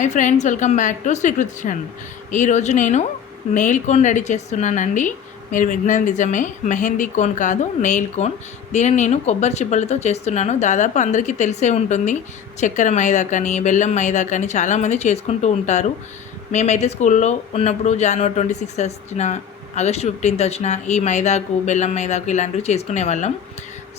Hi friends, welcome back to Srikriti channel. ఈరోజు నేను nail cone ready చేస్తున్నానండి. మీరు విన్నది నిజమే, మెహందీ కోన్ కాదు, నెయిల్ కోన్. దీన్ని నేను కొబ్బరి చిప్పలతో చేస్తున్నాను. దాదాపు అందరికీ తెలిసే ఉంటుంది. చక్కెర మైదా కానీ బెల్లం మైదా కానీ చాలామంది చేసుకుంటూ ఉంటారు. మేమైతే స్కూల్లో ఉన్నప్పుడు జనవరి 26 వచ్చిన, ఆగస్టు 15 వచ్చిన ఈ మైదాకు బెల్లం మైదాకు ఇలాంటివి చేసుకునే వాళ్ళం.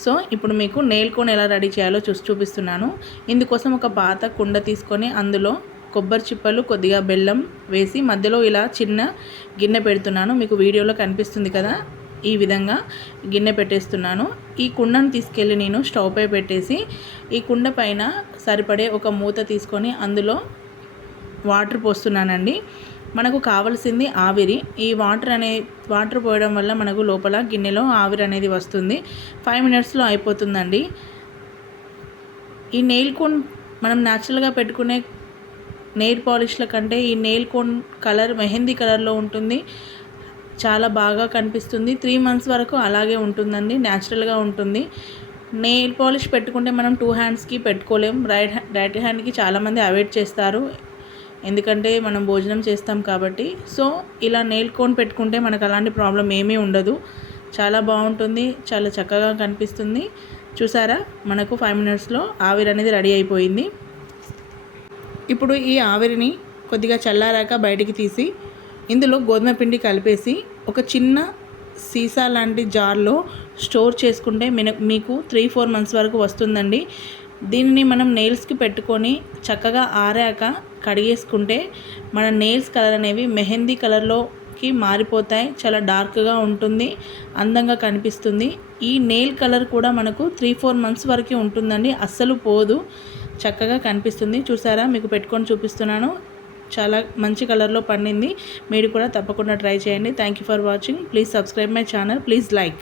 సో ఇప్పుడు మీకు నెయిల్ కోన్ ఎలా రెడీ చేయాలో చూపిస్తున్నాను. ఇందుకోసం ఒక పాత కుండ తీసుకొని అందులో కొబ్బరి చిప్పలు, కొద్దిగా బెల్లం వేసి మధ్యలో ఇలా చిన్న గిన్నె పెడుతున్నాను. మీకు వీడియోలో కనిపిస్తుంది కదా, ఈ విధంగా గిన్నె పెట్టేస్తున్నాను. ఈ కుండను తీసుకెళ్ళి నేను స్టవ్ పై పెట్టేసి ఈ కుండ పైన సరిపడే ఒక మూత తీసుకొని అందులో వాటర్ పోస్తున్నానండి. మనకు కావాల్సింది ఆవిరి. ఈ వాటర్ పోయడం వల్ల మనకు లోపల గిన్నెలో ఆవిరి అనేది వస్తుంది. 5 మినిట్స్లో అయిపోతుందండి. ఈ నెయిల్ కోన్ మనం న్యాచురల్గా పెట్టుకునే నెయిల్ పాలిష్ల కంటే ఈ నెయిల్ కోన్ కలర్ మెహందీ కలర్లో ఉంటుంది. చాలా బాగా కనిపిస్తుంది. 3 మంత్స్ వరకు అలాగే ఉంటుందండి, న్యాచురల్గా ఉంటుంది. నెయిల్ పాలిష్ పెట్టుకుంటే మనం 2 హ్యాండ్స్కి పెట్టుకోలేం. రైట్ హ్యాండ్కి చాలామంది అవాయిడ్ చేస్తారు, ఎందుకంటే మనం భోజనం చేస్తాం కాబట్టి. సో ఇలా నెయిల్ కోన్ పెట్టుకుంటే మనకు అలాంటి ప్రాబ్లం ఏమీ ఉండదు. చాలా బాగుంటుంది, చాలా చక్కగా కనిపిస్తుంది. చూసారా, మనకు 5 మినిట్స్లో ఆవిరి అనేది రెడీ అయిపోయింది. ఇప్పుడు ఈ ఆవిరిని కొద్దిగా చల్లారాక బయటికి తీసి ఇందులో గోధుమ పిండి కలిపేసి ఒక చిన్న సీసా లాంటి జార్లో స్టోర్ చేసుకుంటే మీకు 3-4 మంత్స్ వరకు వస్తుందండి. దీనిని మనం నెయిల్స్కి పెట్టుకొని చక్కగా ఆరాక కడిగేసుకుంటే మన నెయిల్స్ కలర్ అనేవి మెహందీ కలర్లోకి మారిపోతాయి. చాలా డార్క్గా ఉంటుంది, అందంగా కనిపిస్తుంది. ఈ నెయిల్ కలర్ కూడా మనకు 3-4 మంత్స్ వరకు ఉంటుందండి, అస్సలు పోదు, చక్కగా కనిపిస్తుంది. చూసారా, మీకు పెట్టుకొని చూపిస్తున్నాను. చాలా మంచి కలర్లో పండింది. మీరు కూడా తప్పకుండా ట్రై చేయండి. Thank you for watching. Please subscribe my channel. Please like.